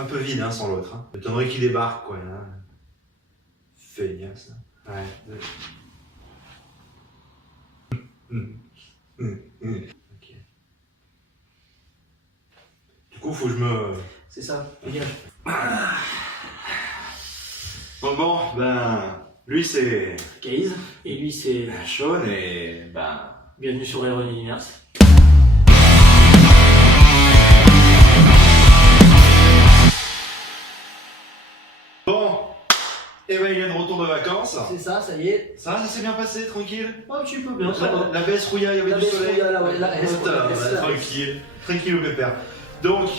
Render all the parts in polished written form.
un peu vide sans l'autre. M'étonnerait qu'il débarque, quoi. Là. Feignasse. Ouais. Ok. Du coup, faut que je me... C'est ça, dégage. Bon, lui c'est... Gaze, et lui c'est... Sean et... Bienvenue sur Iron Universe. Bon, et il est de retour de vacances. C'est ça, ça y est. Ça s'est bien passé, tranquille. Un petit peu bien, ça va. La baisse rouilla, il y avait du soleil. Tranquille au pépère. Donc,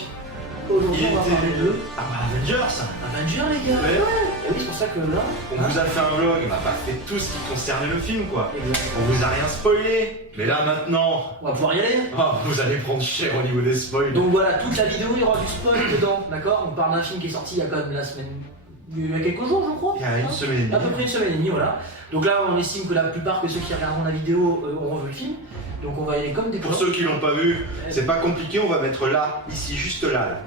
aujourd'hui on va parler de... Avengers. Avengers les gars. Ouais. Et oui, c'est pour ça que là... On vous a fait un vlog, on n'a pas fait tout ce qui concernait le film, quoi. Exactement. On vous a rien spoilé. Mais là, maintenant, On va pouvoir y aller. vous allez prendre cher au niveau des spoils. Donc voilà, toute la vidéo, il y aura du spoil dedans, d'accord? On parle d'un film qui est sorti il y a quand même la semaine... Il y a quelques jours, je crois. Il y a une semaine et demie. À peu près une semaine et demie, voilà. Donc là, on estime que la plupart de ceux qui regarderont la vidéo auront vu le film. Donc on va y aller comme des Pour plans. ceux qui l'ont pas vu, c'est pas compliqué, on va mettre là, ici, juste là,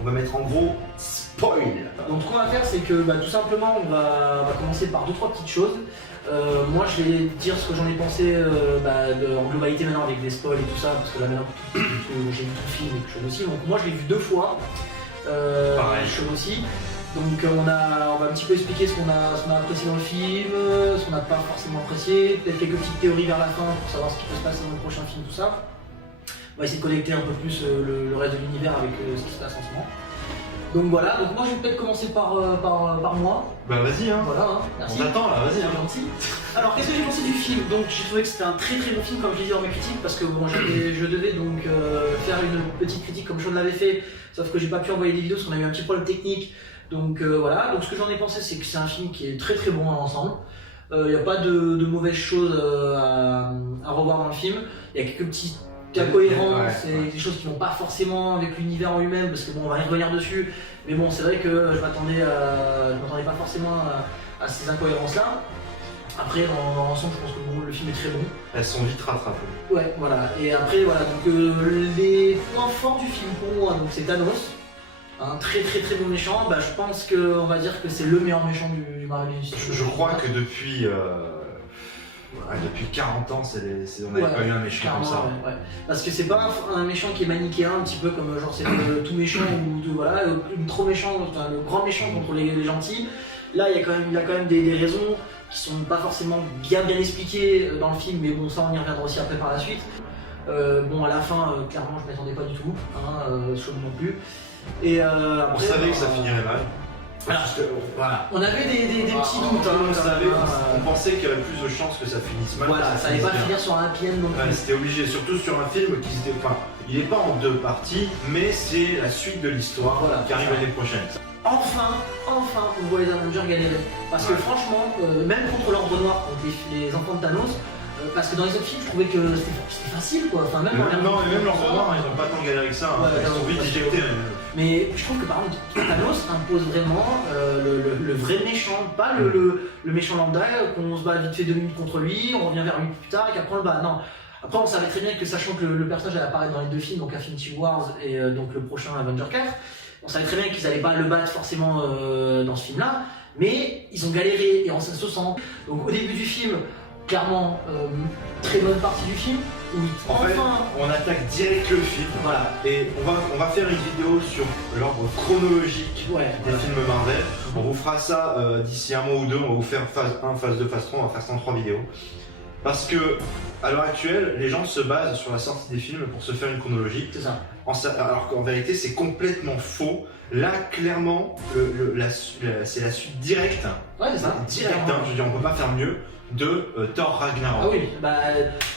on va mettre en gros spoil. Donc ce qu'on va faire, c'est que tout simplement, on va commencer par 2-3 petites choses. Moi, je vais dire ce que j'en ai pensé en globalité maintenant avec des spoils et tout ça, parce que là maintenant, j'ai vu tout le film et que Sean aussi. Donc moi, je l'ai vu 2 fois. Pareil. Sean aussi. Donc on va un petit peu expliquer ce qu'on a apprécié dans le film, ce qu'on n'a pas forcément apprécié, peut-être quelques petites théories vers la fin pour savoir ce qui peut se passer dans le prochain film, tout ça. On va essayer de connecter un peu plus le reste de l'univers avec ce qui se passe en ce moment. Donc voilà, donc moi je vais peut-être commencer par moi. Bah vas-y, Voilà, merci. On t'attend là, vas-y. C'est gentil. Alors qu'est-ce que j'ai pensé du film? Donc j'ai trouvé que c'était un très très bon film comme je l'ai dit dans mes critiques parce que bon, je devais donc faire une petite critique comme Sean l'avait fait, sauf que j'ai pas pu envoyer des vidéos parce qu'on a eu un petit problème technique. Donc voilà, donc ce que j'en ai pensé c'est que c'est un film qui est très très bon à l'ensemble. Il n'y a pas de mauvaises choses à revoir dans le film. Il y a quelques petits incohérences et des choses qui vont pas forcément avec l'univers en lui-même parce que bon on va y revenir dessus. Mais bon c'est vrai que je m'attendais pas forcément à ces incohérences là. Après dans l'ensemble je pense que le film est très bon. Elles sont vite rattrapées. Ouais voilà, et après voilà donc les points forts du film pour moi donc c'est Thanos. Un très très très bon méchant, je pense qu'on va dire que c'est le meilleur méchant du Marvel. Je crois que depuis 40 ans, on n'avait pas eu un méchant comme ça. Ouais. Parce que c'est pas un méchant qui est manichéen, un petit peu comme genre c'est le tout méchant ou voilà, le trop méchant, le grand méchant contre les gentils. Là il y a quand même des raisons qui sont pas forcément bien expliquées dans le film, mais bon ça on y reviendra aussi après par la suite. Bon à la fin, clairement je m'attendais pas du tout, Sean non plus. Et après, on savait que ça finirait mal. Alors, voilà. On avait des petits doutes. On pensait qu'il y avait plus de chances que ça finisse mal. Voilà, ça allait pas finir sur un happy end non plus. C'était obligé, surtout sur un film qui était. Enfin, il n'est pas en 2 parties, mais c'est la suite de l'histoire qui arrive l'année prochaine. Enfin, on voit les Avengers galérer. Parce que franchement, même contre l'Ordre Noir, contre les enfants de Thanos, parce que dans les autres films, je trouvais que c'était facile quoi. Enfin, même l'Ordre Noir, ils n'ont pas tant galéré que ça. Ils sont vite éjectés. Mais je trouve que par contre, Thanos impose vraiment le vrai méchant, pas le méchant lambda, qu'on se bat vite fait 2 minutes contre lui, on revient vers lui plus tard et qu'après on le bat. Non. Après, on savait très bien que sachant que le personnage allait apparaître dans les 2 films, donc Infinity Wars et donc le prochain Avenger 4, on savait très bien qu'ils n'allaient pas le battre forcément dans ce film-là, mais ils ont galéré et en se sent. Donc au début du film, clairement, très bonne partie du film. Oui, en fait, on attaque direct le film. Voilà. Et on va faire une vidéo sur l'ordre chronologique des films Marvel. On vous fera ça d'ici un mois ou 2. On va vous faire phase 1, phase 2, phase 3. On va faire ça en 3 vidéos. Parce que, à l'heure actuelle, les gens se basent sur la sortie des films pour se faire une chronologie. C'est ça. Alors qu'en vérité, c'est complètement faux. Là, clairement, c'est la suite directe. Ouais, c'est ça. Direct, je veux dire, on peut pas faire mieux. De Thor Ragnarok. Ah oui,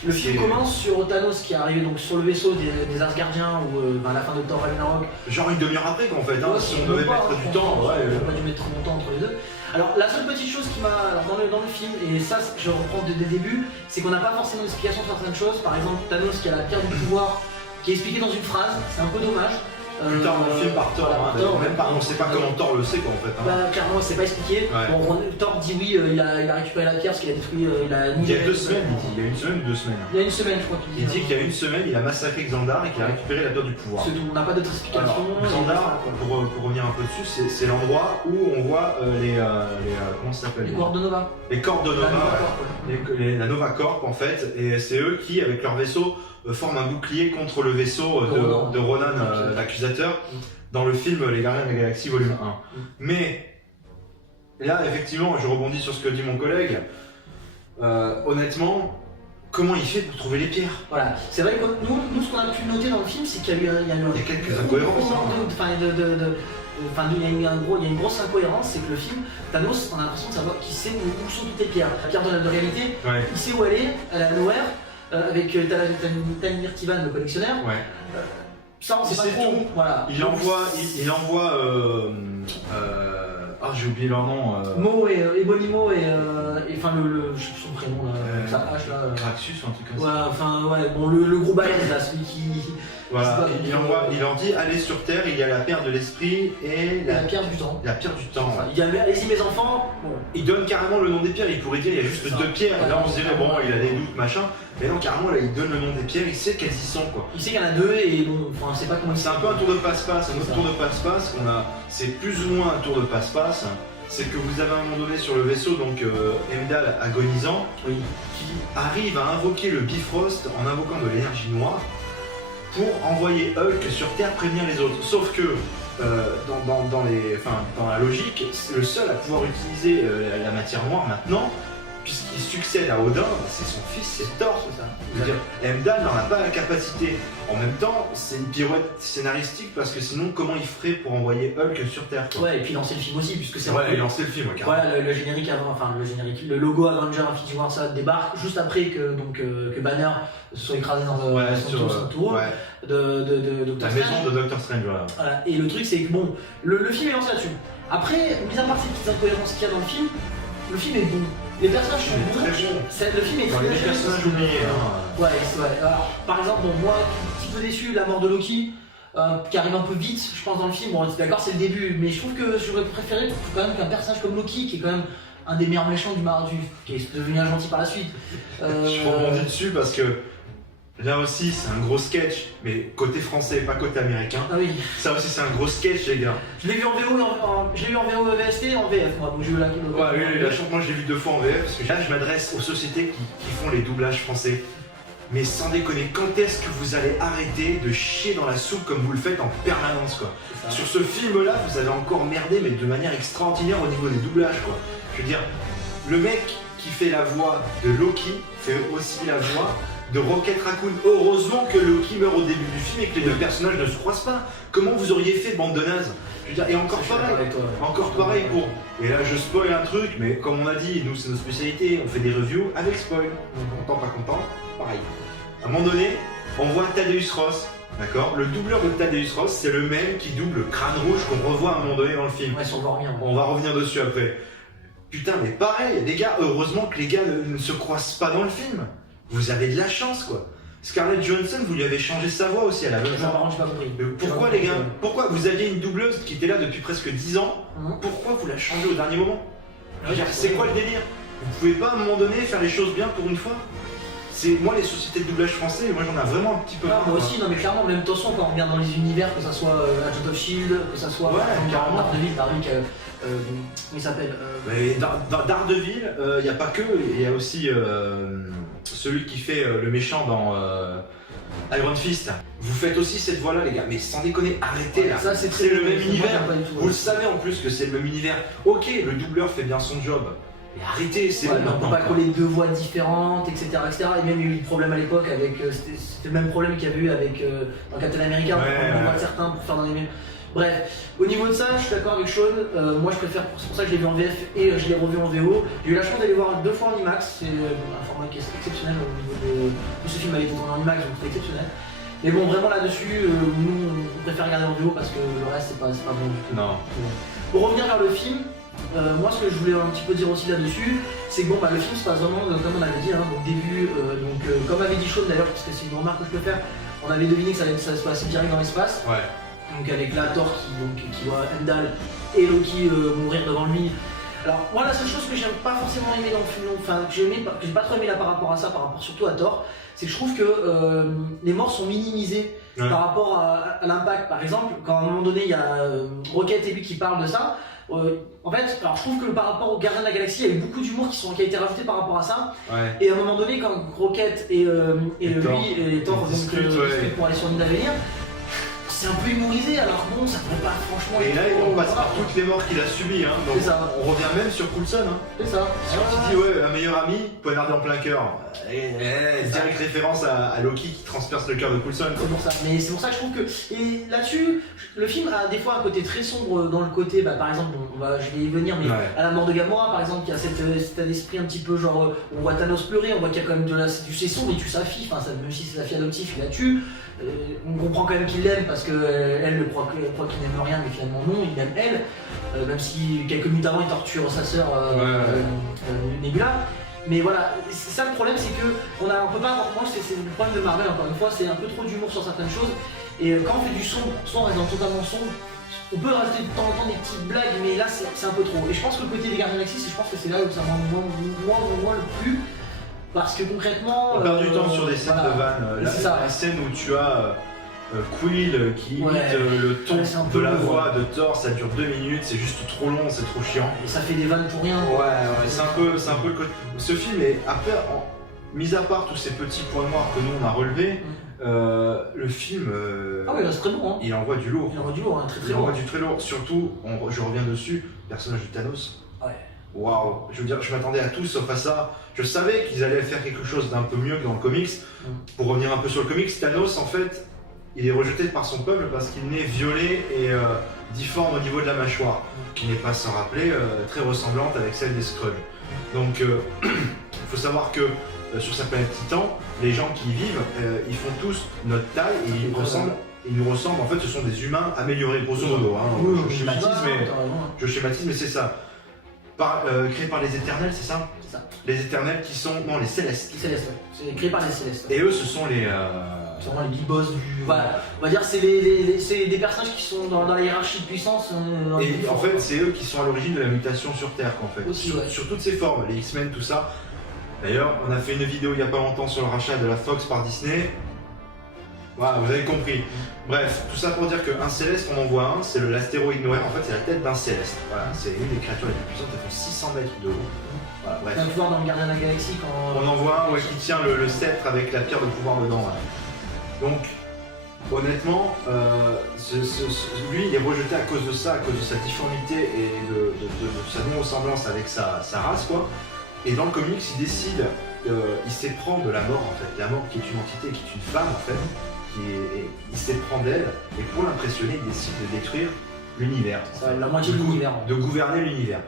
le film commence sur Thanos qui est arrivé donc sur le vaisseau des Asgardiens ou à la fin de Thor Ragnarok. Genre une demi-heure après qu'en fait, si on devait mettre du temps. On n'a pas dû mettre longtemps entre les deux. Alors la seule petite chose qui m'a dans le film, et ça je reprends dès le début, c'est qu'on n'a pas forcément d'explication sur certaines choses. Par exemple Thanos qui a la pierre du pouvoir qui est expliquée dans une phrase, c'est un peu dommage. Putain, mon film par Thor, voilà, hein, Thor, même pas, on sait pas comment Thor le sait quoi en fait. Hein. Bah, clairement, c'est pas expliqué. Ouais. Bon, Thor dit oui, il a récupéré la pierre parce qu'il a détruit. Il y a 2 semaines, il dit. Il y a une semaine ou 2 semaines. Il y a une semaine, je crois qu'il Il dit qu'il y a une semaine, il a massacré Xandar et qu'il a récupéré la pierre du pouvoir. C'est tout, on n'a pas d'autre explication. Alors, Xandar, pour revenir un peu dessus, c'est l'endroit où on voit comment ça s'appelle Les corps de Nova. Les corps de Nova, La Nova ouais. Corp, La Nova Corp en fait, et c'est eux qui, avec leur vaisseau, forment un bouclier contre le vaisseau de Ronan, l'accusateur, dans le film Les Gardiens de la Galaxie volume 1. Mais là, effectivement, je rebondis sur ce que dit mon collègue. Honnêtement, comment il fait pour trouver les pierres? Voilà, c'est vrai que nous ce qu'on a pu noter dans le film, c'est qu'il y a eu Il y a quelques incohérences. Il y a une grosse incohérence, c'est que le film, Thanos, on a l'impression de savoir qui sait où sont toutes les pierres. La pierre de réalité, Ouais. il sait où elle est à Nowhere, avec Tanir Tivan, le collectionneur. Ouais. Ça, on sait pas C'est trop. tout. Voilà. Il envoie j'ai oublié leur nom. Mo et Ebonimo et enfin je sais plus son prénom là, sa hache là. Graxus ou un truc comme ça. Ouais, enfin ouais, bon le gros balèze là, celui qui. Voilà, il leur dit allez sur Terre, il y a la pierre de l'esprit et La pierre du temps. la pierre du temps. Enfin, il y a allez-y mes enfants. Bon. Il donne carrément le nom des pierres, il pourrait dire il y a juste C'est ça. 2 pierres, et là on se dirait bon Ouais. il a des doutes machin, mais non carrément là il donne le nom des pierres, il sait qu'elles y sont quoi. Il sait qu'il y en a 2 et bon, enfin on sait pas comment il C'est un peu un tour de passe-passe, un autre tour de passe-passe qu'on a, c'est plus ou moins un tour de passe-passe, c'est que vous avez à un moment donné sur le vaisseau donc Heimdall agonisant Oui. qui arrive à invoquer le Bifrost en invoquant de l'énergie noire pour envoyer Hulk sur Terre prévenir les autres. Sauf que dans la logique, c'est le seul à pouvoir utiliser la matière noire maintenant, puisqu'il succède à Odin, c'est son fils, c'est Thor. C'est ça. Je veux dire, Heimdall n'en a pas la capacité. En même temps, c'est une pirouette scénaristique parce que sinon, comment il ferait pour envoyer Hulk sur Terre quoi. Ouais, et puis lancer le film aussi, puisque c'est Ouais, il lançait le film, ouais, carrément. voilà le générique avant, enfin le logo Avenger Infinity War ça débarque juste après que Banner se soit écrasé dans son tour ouais, de Doctor la Strange. maison de Doctor Strange, voilà. Voilà. Et le truc c'est que bon, le film est lancé là-dessus. Après, mis à part ces petites incohérences qu'il y a dans le film est bon. Les personnages sont bons. Très bon. Le film est Dans très les bien personnages fait. oubliés. Hein. Ouais, c'est vrai. Alors, par exemple, bon, moi, un petit peu déçu, la mort de Loki, qui arrive un peu vite, je pense, dans le film. Bon, d'accord, c'est le début, mais je trouve que j'aurais préféré quand même qu'un personnage comme Loki, qui est quand même un des meilleurs méchants qui est devenu un gentil par la suite. Je rebondis dessus parce que là aussi c'est un gros sketch, mais côté français, pas côté américain. Ah oui. Ça aussi c'est un gros sketch les gars. Je l'ai vu en VO, je l'ai vu en VO VST et en VF, moi, donc j'ai eu la Moi je l'ai vu 2 fois en VF parce que là je m'adresse aux sociétés qui font les doublages français. Mais sans déconner, quand est-ce que vous allez arrêter de chier dans la soupe comme vous le faites en permanence quoi? Sur ce film-là, vous avez encore merdé, mais de manière extraordinaire au niveau des doublages quoi. Je veux dire, le mec qui fait la voix de Loki fait aussi la voix de Rocket Raccoon. Heureusement que Loki meurt au début du film et que les deux personnages ne se croisent pas. Comment vous auriez fait, bande de nazes? Je veux dire, et encore pareil, pour... Et là je spoil un truc, mais comme on a dit, nous c'est notre spécialité, on fait des reviews avec spoil. Content, pas content, pareil. À un moment donné, on voit Thaddeus Ross, d'accord? Le doubleur de Thaddeus Ross, c'est le même qui double Crâne Rouge qu'on revoit à un moment donné dans le film. Ouais, sur Vormir. On va revenir dessus après. Putain, mais pareil, les gars, heureusement que les gars ne se croisent pas dans le film. Vous avez de la chance, quoi. Scarlett Johansson, vous lui avez changé sa voix aussi, elle a même Par contre, j'ai pas compris. Pourquoi les gars? Pourquoi vous aviez une doubleuse qui était là depuis presque 10 ans? Pourquoi vous la changez au dernier moment? Je veux dire, c'est quoi le délire? Vous pouvez pas à un moment donné faire les choses bien pour une fois? C'est moi les sociétés de doublage français, moi j'en ai vraiment un petit peu. Moi aussi, non mais clairement, même attention quand on regarde dans les univers, que ça soit Agent of Shield, que ça soit carrément. Daredevil, comment il s'appelle Dans Daredevil, il n'y a pas que, il y a aussi celui qui fait le méchant dans Iron Fist. Vous faites aussi cette voix-là, les gars, mais sans déconner, arrêtez là. Ça, c'est le même univers. Tout, vous le savez en plus que c'est le même univers. Ok, le doubleur fait bien son job, mais arrêtez, c'est bon on maintenant. peut pas coller deux voix différentes, etc., etc. Et même il y a eu des problèmes à l'époque avec. C'était le même problème qu'il y avait eu avec dans Captain America, on prend les voix de certains pour faire dans les mêmes. Bref, au niveau de ça, je suis d'accord avec Sean. Moi, je préfère, c'est pour ça que je l'ai vu en VF et je l'ai revu en VO. J'ai eu la chance d'aller voir 2 fois en IMAX. C'est un format qui est exceptionnel au niveau de. Ce film avait été tourné en IMAX, donc c'est exceptionnel. Mais bon, vraiment là-dessus, nous, on préfère regarder en VO parce que le reste, c'est pas bon du tout. Non. Pour revenir vers le film, moi, ce que je voulais un petit peu dire aussi là-dessus, c'est que bon, le film se passe vraiment, comme on avait dit, hein, au début, comme avait dit Sean d'ailleurs, parce que c'est une remarque que je peux faire, on avait deviné que ça allait se passer direct dans l'espace. Ouais. donc avec la Thor qui voit Heimdall et Loki mourir devant lui. Alors moi la seule chose que j'aime pas forcément aimé dans le film, enfin que j'ai pas trop aimé là par rapport à ça, par rapport surtout à Thor, c'est que je trouve que les morts sont minimisées par rapport à l'impact. Par exemple, quand à un moment donné il y a Rocket et lui qui parlent de ça, en fait, alors je trouve que par rapport aux Gardiens de la Galaxie, il y a eu beaucoup d'humour qui a été rajouté par rapport à ça. Et à un moment donné, quand Rocket et lui et Thor discutent pour aller sur Nidavellir, c'est un peu humorisé, alors bon, ça pourrait pas franchement. Et là, on passe par toutes les morts qu'il a subies, hein. Donc on revient même sur Coulson, hein. C'est ça. Quand il dit ouais, un meilleur ami, poignardé en plein cœur. Direct référence à Loki qui transperce le cœur de Coulson. C'est pour ça. Mais c'est pour ça que je trouve que. Et là-dessus, le film a des fois un côté très sombre dans le côté, par exemple, je vais y venir, mais à la mort de Gamora, par exemple, il y a cet état d'esprit un petit peu genre, on voit Thanos pleurer, on voit qu'il y a quand même du c'est sombre, il tue sa fille, même si c'est sa fille adoptive, il la tue. On comprend quand même qu'il l'aime parce qu'elle croit qu'il n'aime rien, mais finalement non, il aime elle, même si quelques minutes avant il torture sa sœur Nebula. Mais voilà, c'est ça le problème, c'est que on peut pas avoir. Moi, c'est le problème de Marvel, encore une fois, c'est un peu trop d'humour sur certaines choses. Et quand on fait du sombre, soit on reste dans totalement sombre, on peut rajouter de temps en temps des petites blagues, mais là c'est un peu trop. Et je pense que le côté des Gardiens de la Galaxie, je pense que c'est là où ça m'a moins le plus. Parce que concrètement. On perd du temps sur des scènes de vannes. La scène où tu as Quill qui imite le ton de la voix de Thor, ça dure 2 minutes, c'est juste trop long, c'est trop chiant. Et ça fait des vannes pour rien. C'est un peu le côté. Ce film est, après, mis à part tous ces petits points noirs que nous on a relevés, le film. Ah oui, c'est très bon. Hein. Il envoie du lourd. Il envoie du lourd, hein, très il envoie du très lourd. Surtout, je reviens dessus, le personnage de Thanos. Waouh, je veux dire, je m'attendais à tout sauf à ça. Je savais qu'ils allaient faire quelque chose d'un peu mieux que dans le comics. Pour revenir un peu sur le comics, Thanos en fait, il est rejeté par son peuple parce qu'il naît violet et difforme au niveau de la mâchoire, qui n'est pas sans rappeler très ressemblante avec celle des Skrulls. Donc il faut savoir que sur sa planète Titan, les gens qui y vivent, ils font tous notre taille et ils nous ressemblent. En fait, ce sont des humains améliorés grosso modo. Je schématise, mais c'est ça. Créé par les Éternels, c'est ça? C'est ça. Les Éternels qui sont. Non, les Célestes. Les Célestes, c'est créé par les Célestes. Et eux, ce sont les. C'est vraiment les big boss du. Voilà, on va dire c'est des personnages qui sont dans la hiérarchie de puissance. Et en fait, c'est eux qui sont à l'origine de la mutation sur Terre, en fait. Aussi, sur toutes ces formes, les X-Men, tout ça. D'ailleurs, on a fait une vidéo il n'y a pas longtemps sur le rachat de la Fox par Disney. Voilà, vous avez compris. Bref, tout ça pour dire qu'un céleste, on en voit un, c'est l'astéroïde Noir. En fait, c'est la tête d'un céleste. Voilà, c'est une des créatures les plus puissantes, elles font 600 mètres de haut. Voilà, bref. On voir dans le Gardien de la Galaxie quand. On en voit un qui tient le sceptre avec la pierre de pouvoir dedans. Voilà. Donc, honnêtement, lui, il est rejeté à cause de ça, à cause de sa difformité et de sa non-ressemblance avec sa race, quoi. Et dans le comics, il décide, il s'éprend de la mort, en fait. La mort qui est une entité, qui est une femme, en fait. Il s'éprend d'elle, et pour l'impressionner, il décide de détruire l'univers. La moitié de l'univers. De gouverner l'univers.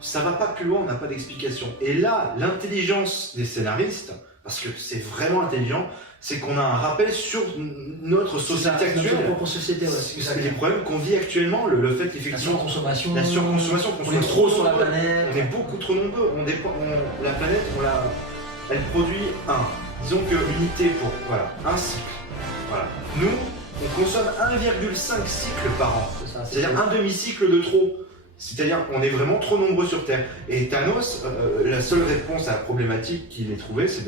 Ça va pas plus loin, on n'a pas d'explication. Et là, l'intelligence des scénaristes, parce que c'est vraiment intelligent, c'est qu'on a un rappel sur notre société actuelle. Notre propre société, c'est les problèmes qu'on vit actuellement, le fait qu'effectivement. La surconsommation, on est trop sur la planète. On est beaucoup trop nombreux. La planète, elle produit disons que l'unité pour un cycle. Voilà. Nous, on consomme 1,5 cycles par an. C'est-à-dire un demi-cycle de trop. C'est-à-dire qu'on est vraiment trop nombreux sur Terre. Et Thanos, la seule réponse à la problématique qu'il ait trouvée, c'est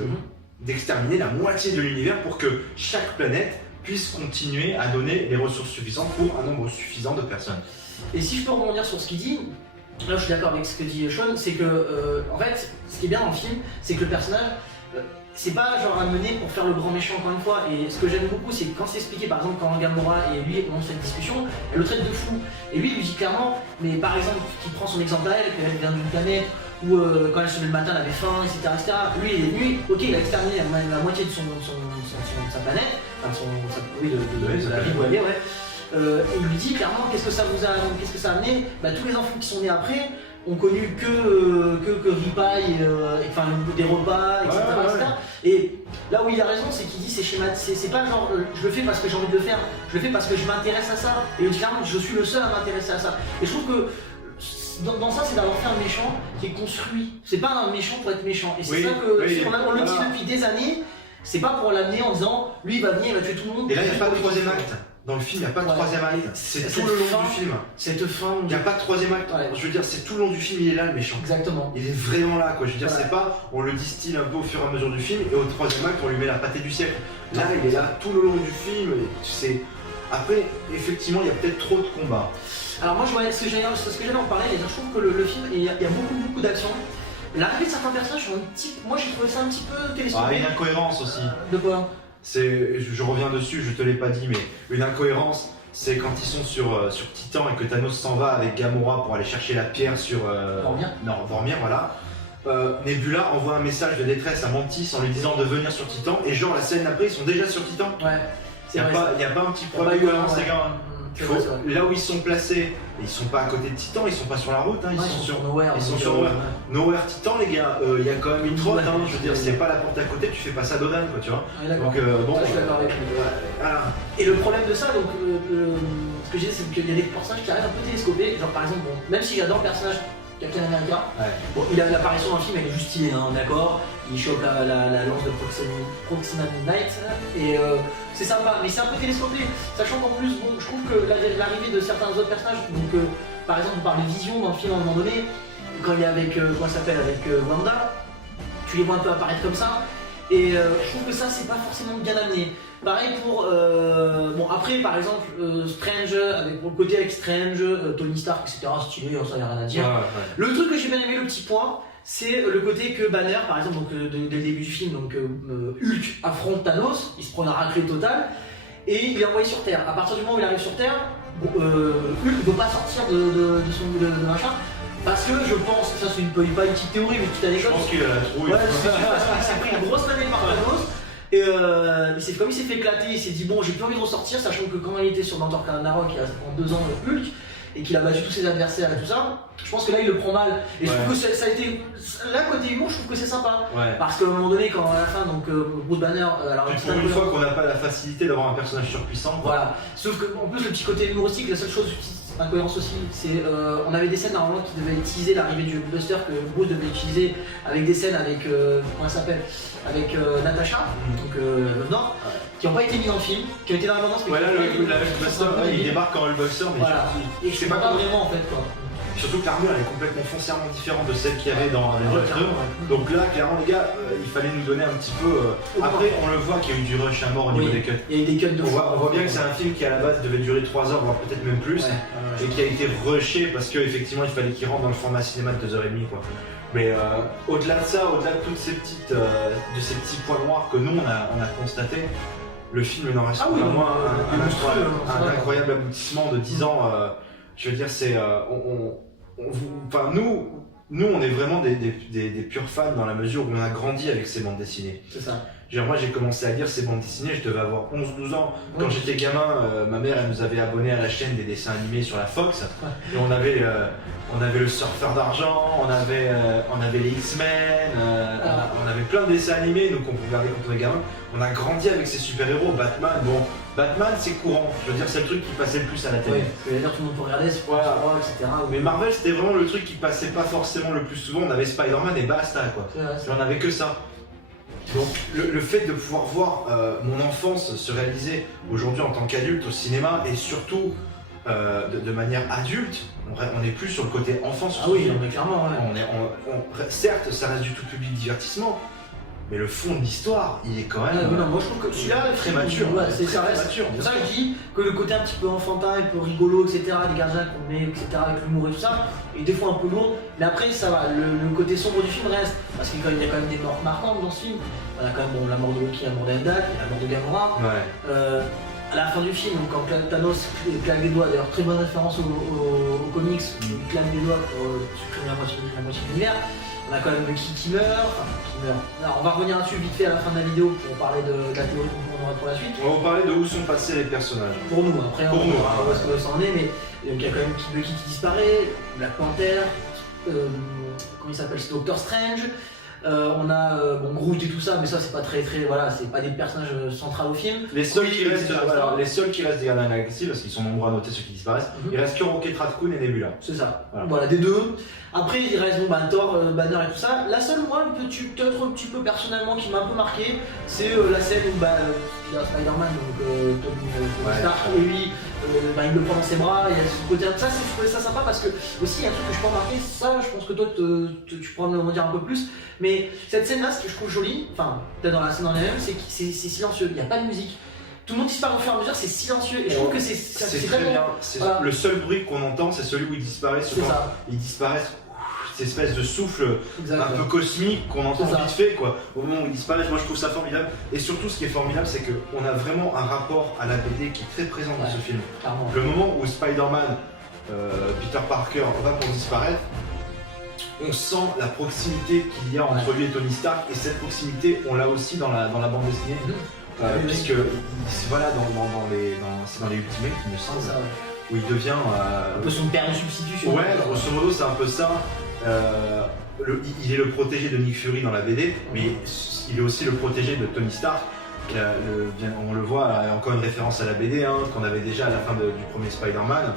d'exterminer la moitié de l'univers pour que chaque planète puisse continuer à donner les ressources suffisantes pour un nombre suffisant de personnes. Et si je peux rebondir sur ce qu'il dit, là je suis d'accord avec ce que dit Sean, c'est que en fait, ce qui est bien dans le film, c'est que le personnage, c'est pas genre amené pour faire le grand méchant encore une fois. Et ce que j'aime beaucoup, c'est que quand c'est expliqué, par exemple, quand Gamora et lui ont cette discussion, elle le traite de fou. Et lui, il lui dit clairement, mais par exemple, qu'il prend son exemple à elle, qu'elle vient d'une planète où quand elle se levait le matin, elle avait faim, etc. Lui, il est venu, ok, il a exterminé la moitié de sa planète, enfin de la ville où elle est, ouais. Et il lui dit clairement, qu'est-ce que ça a amené? Tous les enfants qui sont nés après ont connu que ripaille, enfin des repas, etc. Et là où il a raison, c'est qu'il dit c'est pas genre je le fais parce que j'ai envie de le faire, je le fais parce que je m'intéresse à ça. Et il dit clairement je suis le seul à m'intéresser à ça. Et je trouve que dans ça, c'est d'avoir fait un méchant qui est construit. C'est pas un méchant pour être méchant. Et c'est ça que on le dit depuis des années. c'est pas pour l'amener en disant lui il va venir, il va tuer tout le monde. Et là, il n'y a pas de troisième acte. Dans le film, il n'y a pas de troisième acte. C'est tout le long du film. Cette fin. Il n'y a pas de troisième acte. Je veux dire, c'est tout le long du film, il est là le méchant. Exactement. Il est vraiment là, quoi. Je veux dire, c'est pas, on le distille un peu au fur et à mesure du film, et au troisième acte, on lui met la pâtée du siècle. Là, il est là tout le long du film. Après, effectivement, il y a peut-être trop de combats. Alors moi, ce que j'allais en parler, je trouve que le film, il y a beaucoup d'action. L'arrivée de certains personnages sont moi j'ai trouvé ça un petit peu télescopé. Ah, une incohérence aussi. De quoi? Je reviens dessus, je te l'ai pas dit, mais une incohérence, c'est quand ils sont sur Titan et que Thanos s'en va avec Gamora pour aller chercher la pierre sur Vormir. Non, Vormir, voilà. Nebula envoie un message de détresse à Mantis en lui disant de venir sur Titan, et genre la scène après, ils sont déjà sur Titan. Ouais. Il n'y a pas un petit problème de cohérence, les gars. Là où ils sont placés, ils sont pas à côté de Titan, ils sont pas sur la route, hein, ils sont sur Nowhere. Ils sont sur Nowhere. Nowhere Titan, les gars, il y a quand même une trotte, hein, je veux dire, c'est pas la porte à côté, tu fais pas ça d'Odan, quoi, tu vois. Donc, bon. Ça, je suis d'accord avec lui. Voilà. Et le problème de ça, donc, ce que je disais, c'est qu'il y a des personnages qui arrivent un peu télescopés. Genre, par exemple, bon, même si j'adore le personnage Captain America, bon, il a l'apparition dans le film, elle est juste stylée, hein, d'accord. Il chope la lance de Proxima Midnight, et c'est sympa, mais c'est un peu télescopé. Sachant qu'en plus, bon, je trouve que l'arrivée de certains autres personnages, donc par exemple, on parle de Vision dans le film à un moment donné, quand il est avec, avec Wanda, tu les vois un peu apparaître comme ça. Et je trouve que ça, c'est pas forcément bien amené. Pareil pour. Bon, après, par exemple, Strange, pour le côté avec Strange, Tony Stark, etc., stylé, ça y a rien à dire. Le truc que j'ai bien aimé, le petit point, c'est le côté que Banner, par exemple, donc, dès le début du film, donc Hulk affronte Thanos, il se prend une raclée totale, et il est envoyé sur Terre. À partir du moment où il arrive sur Terre, bon, Hulk ne peut pas sortir de son machin. Parce que je pense, ça c'est pas une petite théorie, mais petite anecdote. Je pense qu'il a la trouille. Ouais, parce qu'il s'est pris une grosse année par Thanos. Et comme il s'est fait éclater, il s'est dit bon, j'ai plus envie de ressortir, sachant que quand il était sur Thor Ragnarok il y a en 2 ans Hulk, et qu'il a battu tous ses adversaires et tout ça, je pense que là il le prend mal. Et je trouve que ça a été. Là, côté humour, je trouve que c'est sympa. Ouais. Parce qu'à un moment donné, quand à la fin, donc Bruce Banner. Alors, pour une fois qu'on n'a pas la facilité d'avoir un personnage surpuissant. Voilà. Sauf qu'en plus, le petit côté humoristique, la seule chose. Incohérence aussi, c'est on avait des scènes normalement qui devaient utiliser l'arrivée du Buster que Bruce devait utiliser avec des scènes avec comment elle s'appelle, avec Natasha, donc le Nord, qui n'ont pas été mis dans le film, qui ont été dans la bande-annonce. Ouais, là le Buster, il débarque en Hulkbuster, mais voilà. Et je sais pas vraiment en fait quoi. Surtout que l'armure elle est complètement foncièrement différente de celle qu'il y avait dans Avengers 2. Donc là, clairement, les gars, il fallait nous donner un petit peu. Après, on le voit qu'il y a eu du rush à mort au niveau des cuts. Il y a eu des cuts de fou. On voit bien que c'est un film qui à la base devait durer 3 heures, voire peut-être même plus, et qui a été rushé parce qu'effectivement il fallait qu'il rentre dans le format cinéma de 2h30, quoi. Mais au-delà de ça, au-delà de toutes ces petites, de ces petits points noirs que nous on a constatés, le film il en reste vraiment un incroyable aboutissement de 10 ans. Je veux dire, c'est. Enfin, nous, on est vraiment des purs fans dans la mesure où on a grandi avec ces bandes dessinées. C'est ça. Genre, moi, j'ai commencé à lire ces bandes dessinées, je devais avoir 11-12 ans. Quand j'étais gamin, ma mère, elle nous avait abonnés à la chaîne des dessins animés sur la Fox. Et on avait le Surfeur d'argent, on avait les X-Men, on avait plein de dessins animés, donc on pouvait regarder quand on était gamin. On a grandi avec ces super-héros. Batman, bon, Batman c'est courant, je veux dire c'est le truc qui passait le plus à la télé. Oui, je veux dire tout le monde peut regarder, c'est etc. Mais Marvel c'était vraiment le truc qui passait pas forcément le plus souvent, on avait Spider-Man et basta quoi. On avait que ça. Donc le fait de pouvoir voir mon enfance se réaliser aujourd'hui en tant qu'adulte au cinéma et surtout de manière adulte, on n'est plus sur le côté enfance. Ah oui, mais clairement. Ouais. Certes, ça reste du tout public divertissement, mais le fond de l'histoire, il est quand même. Non, moi je trouve que celui-là est très mature. Ça reste mature. C'est ça que je dis que le côté un petit peu enfantin, un peu rigolo, etc., des gardiens qu'on met, etc., avec l'humour et tout ça, est des fois un peu lourd. Mais après, ça va. Le côté sombre du film reste. Parce qu'il y a quand même des morts marquantes dans ce film. On a quand même la mort de Loki, la mort d'Heimdall, la mort de Gamora. Ouais. À la fin du film, donc, quand Thanos claque des doigts, d'ailleurs très bonne référence aux comics, il claque des doigts pour supprimer la moitié de l'univers. On a quand même qui meurt, Alors on va revenir là-dessus vite fait à la fin de la vidéo pour parler de la théorie qu'on aura pour la suite. On va vous parler de où sont passés les personnages. Pour nous, après on verra où est-ce que ça en est, mais donc, il y a quand même Bucky qui disparaît, Black Panther, comment il s'appelle, Doctor Strange. On a bon, Groot et tout ça, mais ça c'est pas très voilà, c'est pas des personnages centraux au film. Les seuls Oui, qui restent, etc. alors, les seuls qui restent des Gardiens de la Galaxie, parce qu'ils sont nombreux à noter ceux qui disparaissent, il reste que Rocket Raccoon et Nebula. C'est ça. Voilà. Voilà, des deux. Après, il reste bon, Thor, Banner et tout ça. La seule, moi, peut-être un petit peu personnellement qui m'a un peu marqué, c'est la scène où il y a Spider-Man, donc Tony Stark, et lui, il le prend dans ses bras. Il y a ce côté ça, je trouvais ça sympa parce que aussi, il y a un truc que je peux remarquer, ça, je pense que toi, tu pourras m'en dire un peu plus. Mais cette scène-là, ce que je trouve joli, enfin, peut-être dans la scène en elle-même, c'est que c'est silencieux, il n'y a pas de musique. Tout le monde disparaît au fur et à mesure, c'est silencieux et je trouve que c'est très vraiment bien. voilà. Le seul bruit qu'on entend, c'est celui où ils disparaissent. C'est ça. Ils disparaissent, cette espèce de souffle Exactement. un peu cosmique qu'on entend C'est ça. vite fait, quoi. Au moment où ils disparaissent, moi je trouve ça formidable. Et surtout, ce qui est formidable, c'est qu'on a vraiment un rapport à la BD qui est très présent dans ce film. Clairement. Le moment où Spider-Man, Peter Parker, va pour disparaître, on sent la proximité qu'il y a entre lui et Tony Stark, et cette proximité, on l'a aussi dans la bande dessinée. Puisque voilà, c'est dans les Ultimates, il me semble, ça, où il devient un peu son père de substitution. ouais, grosso modo, c'est un peu ça. Il est le protégé de Nick Fury dans la BD, mais il est aussi le protégé de Tony Stark. On le voit, il y a encore une référence à la BD qu'on avait déjà à la fin du premier Spider-Man.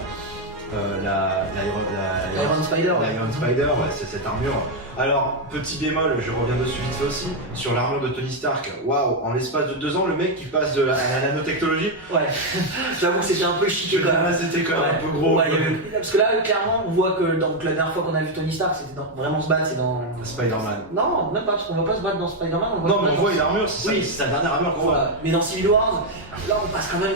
Iron Spider. L'Iron Spider, ouais, c'est cette armure. Alors, petit bémol, je reviens dessus vite fait aussi, sur l'armure de Tony Stark. Waouh, en l'espace de 2 ans, le mec qui passe à la nanotechnologie. Ouais, j'avoue que c'était un peu chic quand même. C'était quand même un peu gros. Ouais, parce que là, clairement, on voit que donc, la dernière fois qu'on a vu Tony Stark, c'était vraiment se battre, c'est dans Spider-Man. Non, même pas, parce qu'on va pas se battre dans Spider-Man. Non, mais on voit une armure, c'est sa dernière armure qu'on voit. Voilà. Mais dans Civil Wars, là on passe quand même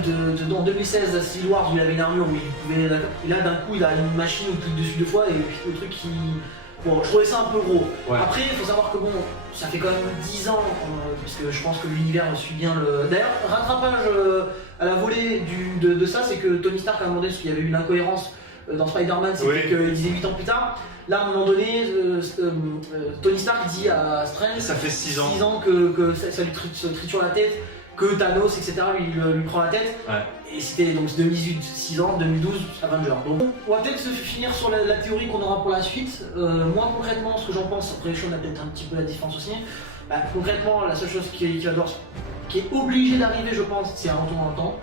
en 2016 à Civil Wars où il avait une armure où il pouvait. Et là d'un coup il a une machine où il clique dessus 2 fois et puis le truc qui. Bon, je trouvais ça un peu gros. Ouais. Après, il faut savoir que bon, ça fait quand même 10 ans, parce que je pense que l'univers suit bien le. D'ailleurs, rattrapage à la volée de ça, c'est que Tony Stark a demandé, parce qu'il y avait eu une incohérence dans Spider-Man, c'était qu'il disait 8 ans plus tard. Là, à un moment donné, Tony Stark dit à Strange. Ça fait 6 ans. 6 ans que ça lui triture la tête, que Thanos, etc., lui prend la tête. Ouais. Et c'était donc 2018, 6 ans, 2012, Avengers. Donc on va peut-être se finir sur la théorie qu'on aura pour la suite. Moi concrètement, ce que j'en pense, après on a peut-être un petit peu la différence aussi. Concrètement, la seule chose qui est obligée d'arriver, je pense, c'est un retour dans le temps.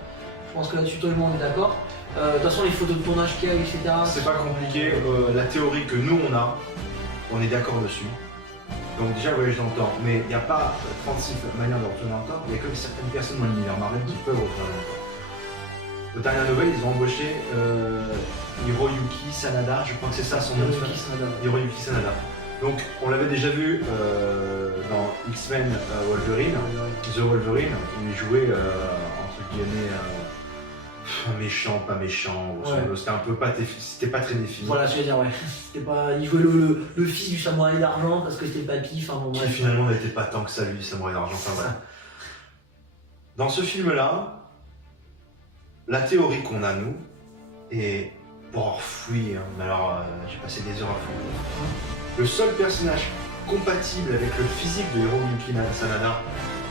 Je pense que là-dessus, tout le monde est d'accord. De toute façon, les photos de tournage qu'il y a eu, etc. C'est pas compliqué. La théorie que nous on est d'accord dessus. Donc déjà voyage dans le temps, mais il n'y a pas 36 manières de retourner dans le temps, il n'y a que certaines personnes dans l'univers Marvel qui peuvent retourner dans le temps. Aux dernières nouvelles, ils ont embauché Hiroyuki Sanada, je crois que c'est ça son nom. Hiroyuki Sanada. Donc on l'avait déjà vu dans X-Men Wolverine, The Wolverine, où il jouait entre guillemets méchant, pas méchant, c'était un peu c'était pas très défini. Voilà ce que je veux dire, ouais. C'était pas. Il jouait le fils du samouraï d'argent parce que c'était le papy, enfin bon, qui bref. Finalement n'était pas tant que ça lui, samouraï d'argent, enfin voilà. Dans ce film-là, la théorie qu'on a nous, et pour fouiller, mais alors j'ai passé des heures à fouiller. Le seul personnage compatible avec le physique de Hiroyuki Sanada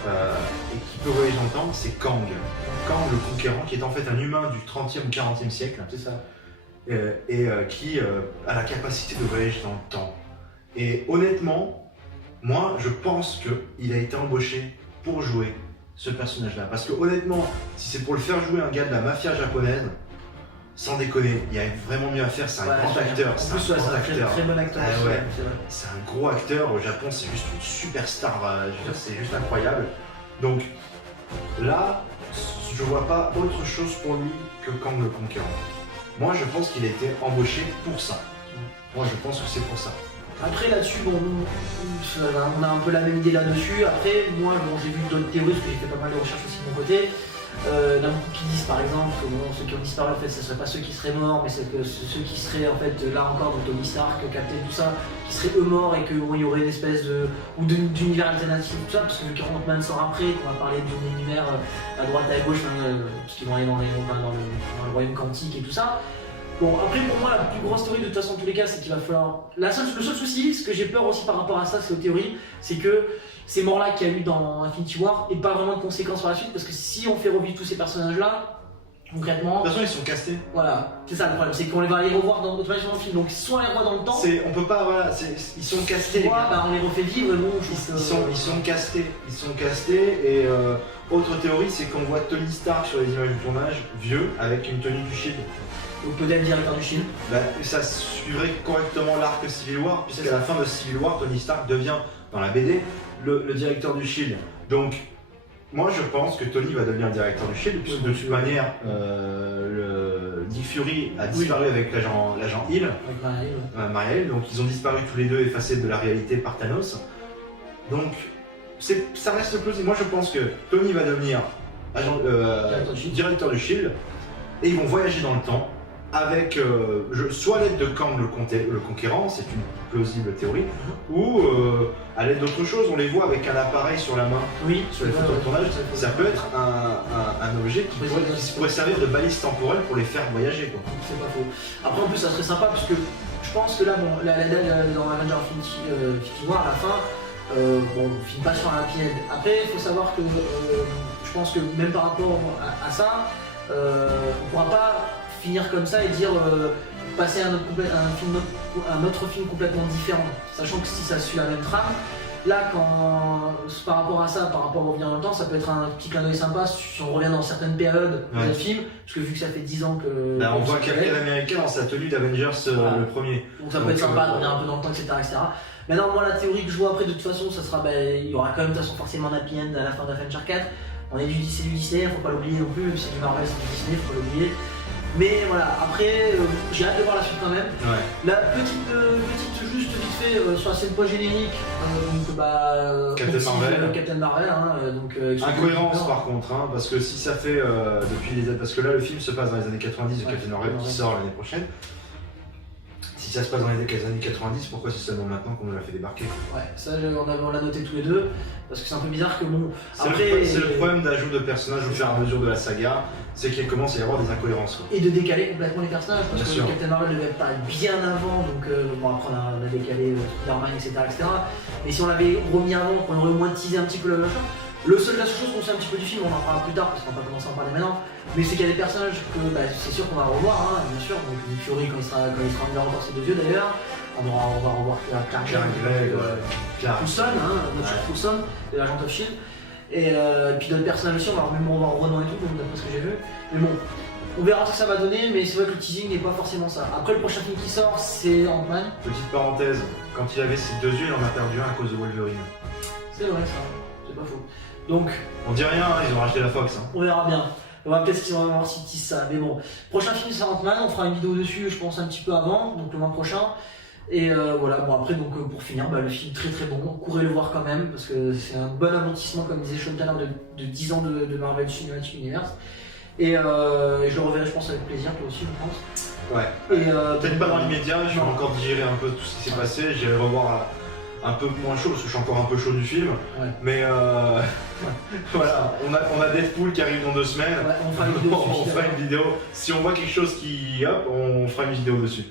et qui peut voyager dans le temps, c'est Kang. Kang le Conquérant, qui est en fait un humain du 30e ou 40e siècle. C'est ça. Qui a la capacité de voyager dans le temps. Et honnêtement, moi je pense qu'il a été embauché pour jouer ce personnage-là. Parce que honnêtement, si c'est pour le faire jouer un gars de la mafia japonaise, sans déconner, il y a vraiment mieux à faire, c'est un grand acteur. En plus, c'est un très bon acteur. C'est un gros acteur, au Japon c'est juste une superstar, c'est juste incroyable. Donc là, je vois pas autre chose pour lui que Kang le Conquérant. Moi je pense qu'il a été embauché pour ça. Moi je pense que c'est pour ça. Après là-dessus, bon, on a un peu la même idée là-dessus. Après, moi j'ai vu d'autres théories parce que j'ai fait pas mal de recherches aussi de mon côté. D'un coup qui disent par exemple que bon, ceux qui ont disparu en fait ce ne seraient pas ceux qui seraient morts, mais c'est que ceux qui seraient en fait là encore, donc Tony Stark, Captain, tout ça, qui seraient eux morts et qu'il y aurait une espèce d'univers alternatif, tout ça, parce que vu qu'ils remontent même 100 ans après, qu'on va parler d'un univers à droite à gauche, parce qu'ils vont aller dans le royaume quantique et tout ça. Bon, après pour moi la plus grosse théorie de toute façon en tous les cas c'est qu'il va falloir. Le seul souci, ce que j'ai peur aussi par rapport à ça, c'est aux théories, c'est que ces morts-là qu'il y a eu dans Infinity War n'aient pas vraiment de conséquences par la suite, parce que si on fait revivre tous ces personnages-là, concrètement. De toute façon, ils sont castés. Voilà, c'est ça le problème, c'est qu'on va les revoir dans le film. Donc soit on les revoit dans le temps, On peut pas, voilà, ils sont castés. soit bah, on les refait vivre. Et bon, Ils sont castés. Ils sont castés. Et autre théorie, c'est qu'on voit Tony Stark sur les images du tournage, vieux, avec une tenue du Shield. Donc peut-être directeur du Shield. Bah, ça suivrait correctement l'arc Civil War, puisqu'à la fin de Civil War, Tony Stark devient, dans la BD, le directeur du Shield. Donc, moi je pense que Tony va devenir le directeur du Shield, puisque de toute manière, Nick Fury a disparu avec l'agent Hill, Avec Maria Hill, donc ils ont disparu tous les deux, effacés de la réalité par Thanos. Donc, ça reste plausible. Moi je pense que Tony va devenir directeur du Shield, et ils vont voyager dans le temps. Avec soit à l'aide de Kang le Conquérant, c'est une plausible théorie, ou à l'aide d'autre chose, on les voit avec un appareil sur la main, sur les photos de tournage, ça peut être un objet qui pourrait servir de balise temporelle pour les faire voyager. C'est pas faux. Après en plus ça serait sympa parce que je pense que là, bon, dans Avengers Infinity War, à la fin, bon, on finit pas sur un happy end. Après il faut savoir que je pense que même par rapport à ça, on pourra pas finir comme ça et dire passer à un autre film complètement différent, sachant que si ça suit la même trame, là par rapport à ça, par rapport à revenir dans le temps, ça peut être un petit clin d'œil sympa si on revient dans certaines périodes du film, parce que vu que ça fait 10 ans que... on voit Captain America dans sa tenue d'Avengers le premier. Donc ça peut être sympa de revenir un peu dans le temps, etc. Maintenant moi la théorie que je vois après de toute façon, ça sera, il y aura quand même de toute façon forcément un happy end à la fin d'Avengers 4. On est du Disney, faut pas l'oublier non plus, c'est du Marvel, c'est du Disney, faut pas l'oublier. Mais voilà, après, j'ai hâte de voir la suite quand même. Ouais. La petite juste vite fait, sur la scène post-générique, Captain Marvel, incohérence par contre, parce que si ça fait parce que là le film se passe dans les années 90 de Captain Marvel qui sort l'année prochaine. Si ça se passe dans les années 90, pourquoi c'est seulement maintenant qu'on nous l'a fait débarquer? Ouais, ça on l'a noté tous les deux, parce que c'est un peu bizarre que bon... C'est le problème d'ajout de personnages au fur et à mesure de la saga, c'est qu'il commence à y avoir des incohérences. Et de décaler complètement les personnages, parce que Captain Marvel devait pas bien avant, donc bon après on a décalé Spider-Man, etc. Mais si on l'avait remis avant, qu'on aurait au moins teasé un petit peu le machin, la seule chose qu'on sait un petit peu du film, on en parlera plus tard parce qu'on va pas commencer à en parler maintenant, mais c'est qu'il y a des personnages que c'est sûr qu'on va revoir, bien sûr, donc Nick Fury quand il sera en encore ses deux yeux d'ailleurs, on va revoir Clark Gregg, Coulson, notre cher Coulson, de l'agent of Shield, et puis d'autres personnages aussi, on va revoir Ronan et tout, d'après ce que j'ai vu, mais bon, on verra ce que ça va donner, mais c'est vrai que le teasing n'est pas forcément ça. Après le prochain film qui sort, c'est Ant-Man. Petite parenthèse, quand il avait ses deux yeux, il en a perdu un à cause de Wolverine. C'est vrai ça, c'est pas faux. Donc, on dit rien, ils ont racheté la Fox. On verra bien. On va peut-être qu'ils vont voir si tease ça. Mais bon, prochain film c'est Ant-Man, on fera une vidéo dessus, je pense un petit peu avant, donc le mois prochain. Et voilà, bon après donc pour finir, le film très très bon, courez le voir quand même, parce que c'est un bon aboutissement comme disait Sean Tanner de 10 ans de Marvel Cinematic Universe. Et je le reverrai je pense avec plaisir, toi aussi je pense. Ouais. Peut-être pas dans l'immédiat, je vais encore digérer un peu tout ce qui s'est passé, j'irai revoir un peu moins chaud parce que je suis encore un peu chaud du film, mais voilà, on a Deadpool qui arrive dans 2 semaines, on fera une vidéo, si on voit quelque chose qui, hop, on fera une vidéo dessus,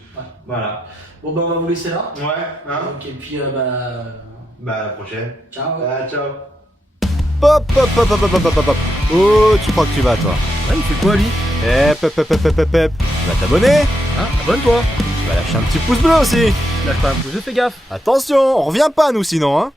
voilà. Bon on va vous laisser là. Ok, et puis à la prochaine. Ciao. Ciao. Pop. Oh, tu crois que tu vas toi? Ouais, il fait quoi lui? Pep. Tu vas t'abonner? Hein, abonne-toi. Tu vas lâcher un petit pouce bleu aussi. Lâche pas un pouce, fais gaffe. Attention, on revient pas nous sinon hein.